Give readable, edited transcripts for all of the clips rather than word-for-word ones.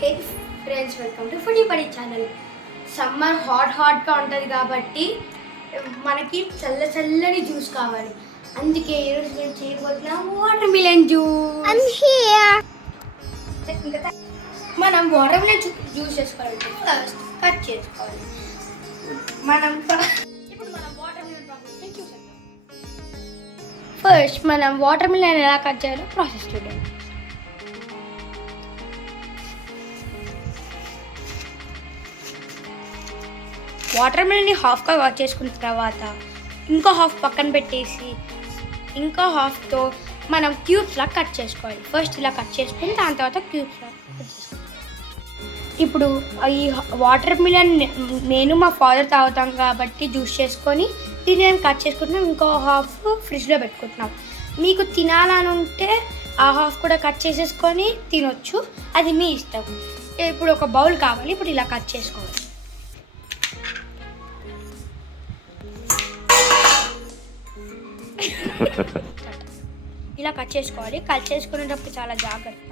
Hey friends, welcome to foodie పడి channel. Summer హాట్గా ఉంటుంది కాబట్టి మనకి చల్లని జ్యూస్ కావాలి. అందుకే ఈరోజు నేను చేయబోతున్నాం వాటర్ మిలన్ జ్యూస్. మనం వాటర్ మిలన్ జ్యూస్ చేసుకోవాలంటే ఫస్ట్ కట్ చేసుకోవాలి. ఇప్పుడు మనం వాటర్ మిలన్ ప్రాసెస్ చూసేద్దాం. ఫస్ట్ మనం వాటర్ మిలన్ ఎలా కట్ చేయాలో ప్రాసెస్ చూద్దాం. వాటర్ మిలన్ని హాఫ్గా కట్ చేసుకున్న తర్వాత ఇంకో హాఫ్ పక్కన పెట్టేసి ఇంకో హాఫ్తో మనం క్యూబ్స్లా కట్ చేసుకోవాలి. ఫస్ట్ ఇలా కట్ చేసుకుని దాని తర్వాత క్యూబ్స్లా కట్ చేసుకోవాలి. ఇప్పుడు ఈ వాటర్ మిలన్ నేను మా ఫాదర్ తాగుతాం కాబట్టి జ్యూస్ చేసుకొని దీన్ని నేను కట్ చేసుకుంటున్నాం. ఇంకో హాఫ్ ఫ్రిడ్జ్లో పెట్టుకుంటున్నాం. మీకు తినాలని ఉంటే ఆ హాఫ్ కూడా కట్ చేసేసుకొని తినొచ్చు, అది మీ ఇష్టం. ఇప్పుడు ఒక బౌల్ కావాలి. ఇప్పుడు ఇలా కట్ చేసుకోవాలి. ఇలా కట్ చేసుకోవాలి. కట్ చేసుకునేటప్పుడు చాలా జాగ్రత్త.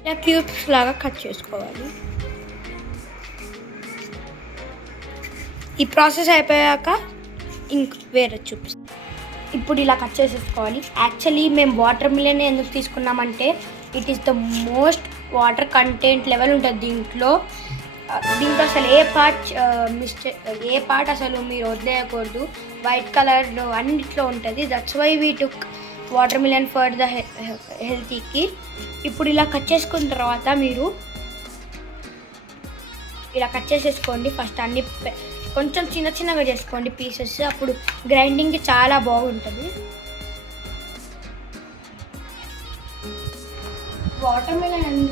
ఇలా క్యూబ్స్ లాగా కట్ చేసుకోవాలి. ఈ ప్రాసెస్ అయిపోయాక ఇంక వేరే చూపిస్తాం. ఇప్పుడు ఇలా కట్ చేసేసుకోవాలి. యాక్చువల్లీ మేము వాటర్ మిలన్ ఎందుకు తీసుకున్నామంటే it is the most water content level ఉంటుంది దీంట్లో అసలు ఏ పార్ట్ అసలు మీరు వదిలేయకూడదు. వైట్ కలర్లో అన్నిట్లో ఉంటుంది. That's why we took watermelon for the హెల్తీకి. ఇప్పుడు ఇలా కట్ చేసుకున్న తర్వాత మీరు ఇలా కట్ చేసేసుకోండి. ఫస్ట్ అన్ని కొంచెం చిన్నగా చేసుకోండి పీసెస్. అప్పుడు గ్రైండింగ్కి చాలా బాగుంటుంది. వాటర్ మిలన్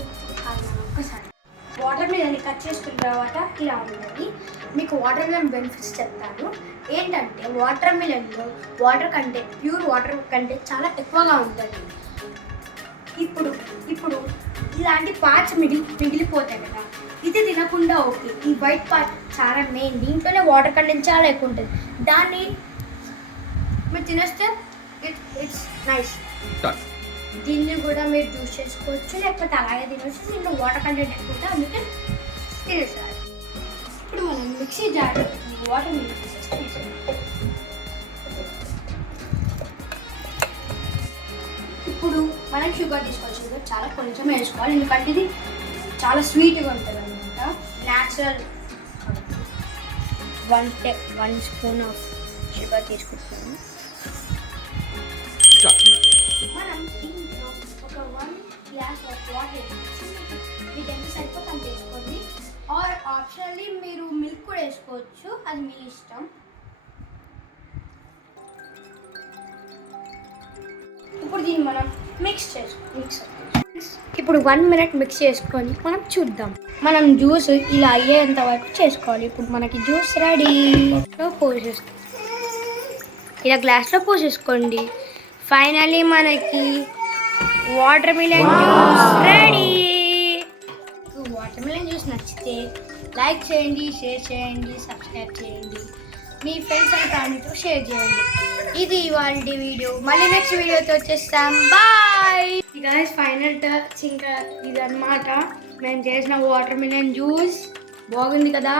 ఒక్కసారి వాటర్ మిలన్ కట్ చేసుకున్న తర్వాత ఇలా ఉంటుంది. మీకు వాటర్ మిలన్ బెనిఫిట్స్ చెప్తాను. ఏంటంటే వాటర్ మిలన్లో water content, pure water content చాలా ఎక్కువగా ఉంటుంది. ఇప్పుడు ఇలాంటి పార్ట్స్ మిగిలిపోతాయి కదా, ఇది తినకుండా ఓకే. ఈ వైట్ పార్ట్ చాలా మెయిన్. దీంట్లోనే వాటర్ కంటెంట్ చాలా ఎక్కువ ఉంటుంది. దాన్ని మీరు తినేస్తే ఇట్స్ నైస్. దీన్ని కూడా మీరు జ్యూస్ చేసుకోవచ్చు, లేకపోతే అలాగే తినవచ్చు. దీంట్లో వాటర్ కంటెంట్ ఎక్కువ ఉంటుంది, అందుకే తినేసారు. ఇప్పుడు మనం మిక్సీ జార్ వాటర్ మిక్స్ ఇప్పుడు మనం షుగర్ తీసుకోవాలి. షుగర్ చాలా కొంచెం వేసుకోవాలి, ఎందుకంటే ఇది చాలా స్వీట్గా ఉంటుంది అనమాట. న్యాచురల్ 1 స్పూన్ ఆఫ్ షుగర్ తీసుకుంటున్నాను. మనం దీంట్లో ఒక 1 గ్లాస్ ఆఫ్ వాటర్ మీకు ఎంత సరిపోతుంది వేసుకోండి. ఆర్ ఆప్షనల్లీ మీరు మిల్క్ కూడా వేసుకోవచ్చు, అది మీ ఇష్టం. ఇప్పుడు దీన్ని మనం ఇప్పుడు 1 మినిట్ మిక్స్ చేసుకొని మనం చూద్దాం. మనం జ్యూస్ ఇలా అయ్యేంత వరకు చేసుకోవాలి. ఇప్పుడు మనకి జ్యూస్ రెడీ. పోసేసుకో, ఇలా గ్లాస్లో పోసేసుకోండి. ఫైనల్లీ మనకి water melon juice ready. Water melon juice నచ్చితే లైక్ చేయండి, షేర్ చేయండి, సబ్స్క్రైబ్ చేయండి. మీ ఫ్రెండ్స్ అండ్ ఫ్యామిలీతో షేర్ చేయండి. ఇది ఇవాళ వీడియో. మళ్ళీ నెక్స్ట్ వీడియోతో వచ్చేస్తాం. Bye guys. ఫైనల్ టచ్ ఇంకా ఇదన్నమాట మేము చేసిన వాటర్ మిలన్ జ్యూస్. బాగుంది కదా.